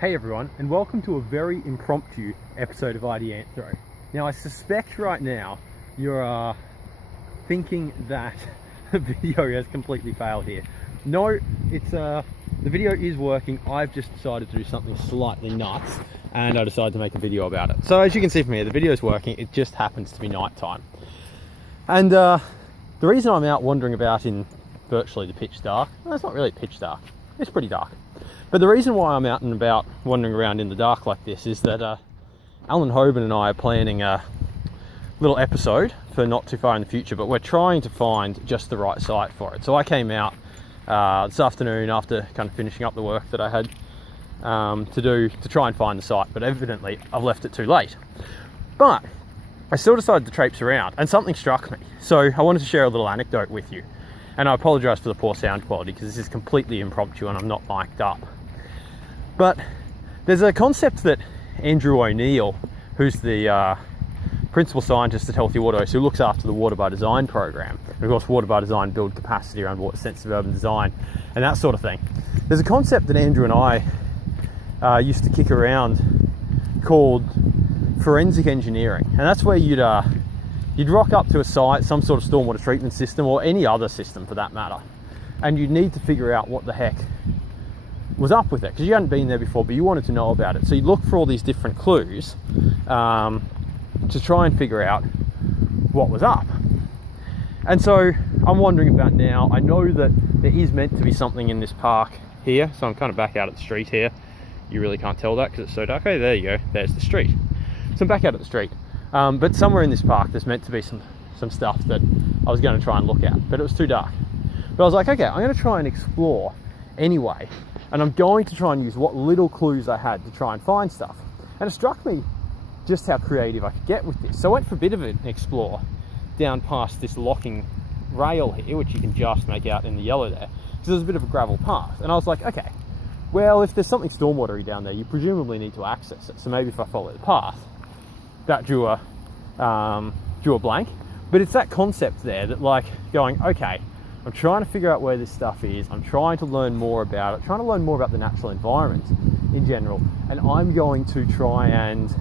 Hey everyone, and welcome to a very impromptu episode of Ideanthro. Now I suspect right now you're thinking that the video has completely failed here. No, it's the video is working. I've just decided to do something slightly nuts and I decided to make a video about it. So as you can see from here, the video is working. It just happens to be nighttime. And the reason I'm out wandering about in virtually the pitch dark, well, it's not really pitch dark, it's pretty dark. But the reason why I'm out and about wandering around in the dark like this is that Alan Hoban and I are planning a little episode for not too far in the future, but we're trying to find just the right site for it. So I came out this afternoon after kind of finishing up the work that I had to do to try and find the site, but evidently I've left it too late. But I still decided to traipse around and something struck me. So I wanted to share a little anecdote with you. And I apologise for the poor sound quality because this is completely impromptu and I'm not mic'd up. But there's a concept that Andrew O'Neill, who's the principal scientist at Healthy Autos, who looks after the Water by Design program, and of course Water by Design build capacity around water sensitive urban design and that sort of thing. There's a concept that Andrew and I used to kick around called forensic engineering, and that's where you'd rock up to a site, some sort of stormwater treatment system or any other system for that matter, and you'd need to figure out what the heck was up with it because you hadn't been there before, but you wanted to know about it. So you look for all these different clues to try and figure out what was up. And so I'm wondering about now. I know that there is meant to be something in this park here, so I'm kind of back out at the street here. You really can't tell that because it's so dark. Okay, there you go, there's the street. So I'm back out at the street, but somewhere in this park there's meant to be some stuff that I was going to try and look at, but it was too dark. But I was like, okay, I'm going to try and explore anyway, and I'm going to try and use what little clues I had to try and find stuff. And it struck me just how creative I could get with this. So I went for a bit of an explore down past this locking rail here, which you can just make out in the yellow there, because there's a bit of a gravel path. And I was like, okay, well, if there's something stormwatery down there, you presumably need to access it. So maybe if I follow the path, that drew a blank. But it's that concept there that, like, going, okay, I'm trying to figure out where this stuff is. I'm trying to learn more about it, trying to learn more about the natural environment in general. And I'm going to try and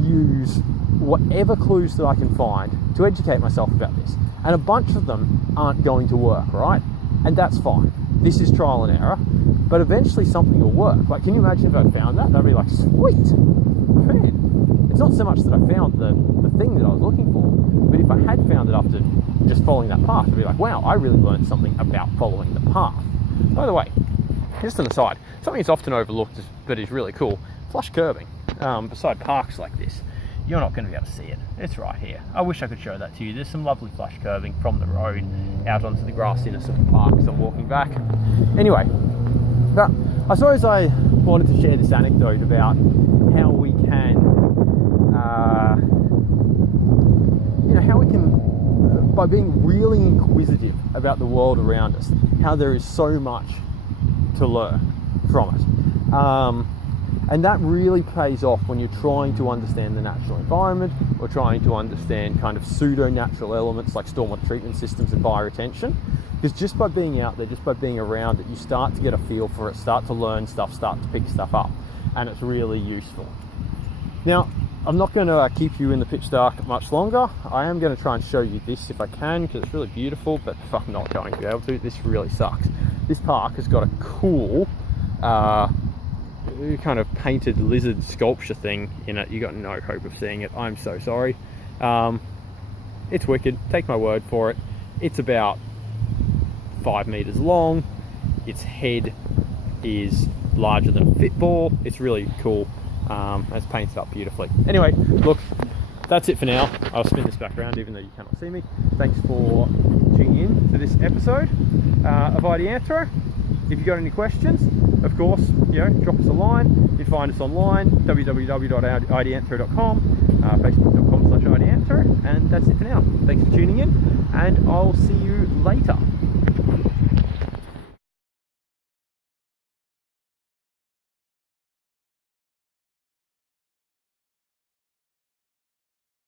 use whatever clues that I can find to educate myself about this. And a bunch of them aren't going to work, right? And that's fine. This is trial and error, but eventually something will work. Like, can you imagine if I found that? I'd be like, sweet, man. It's not so much that I found the thing that I was looking for, but if I had found it after just following that path, I'd be like, wow, I really learned something about following the path. By the way, just an aside, something that's often overlooked but is really cool, flush curbing. Beside parks like this, you're not going to be able to see it. It's right here. I wish I could show that to you. There's some lovely flush curbing from the road out onto the grassiness of the park as I'm walking back. Anyway, but I suppose I wanted to share this anecdote about how we can, by being really inquisitive about the world around us, how there is so much to learn from it. And that really pays off when you're trying to understand the natural environment or trying to understand kind of pseudo-natural elements like stormwater treatment systems and bioretention. Because just by being out there, just by being around it, you start to get a feel for it, start to learn stuff, start to pick stuff up, and it's really useful. Now, I'm not going to keep you in the pitch dark much longer. I am going to try and show you this if I can, because it's really beautiful, but if I'm not going to be able to, this really sucks. This park has got a cool kind of painted lizard sculpture thing in it. You got no hope of seeing it. I'm so sorry. It's wicked. Take my word for it. It's about 5 meters long. Its head is larger than a football. It's really cool. It's painted up beautifully. Anyway, look, that's it for now. I'll spin this back around even though you cannot see me. Thanks for tuning in to this episode of Ideanthro. If you've got any questions, of course, drop us a line. You can find us online, www.ideanthro.com, facebook.com/Ideanthro, and that's it for now. Thanks for tuning in, and I'll see you later.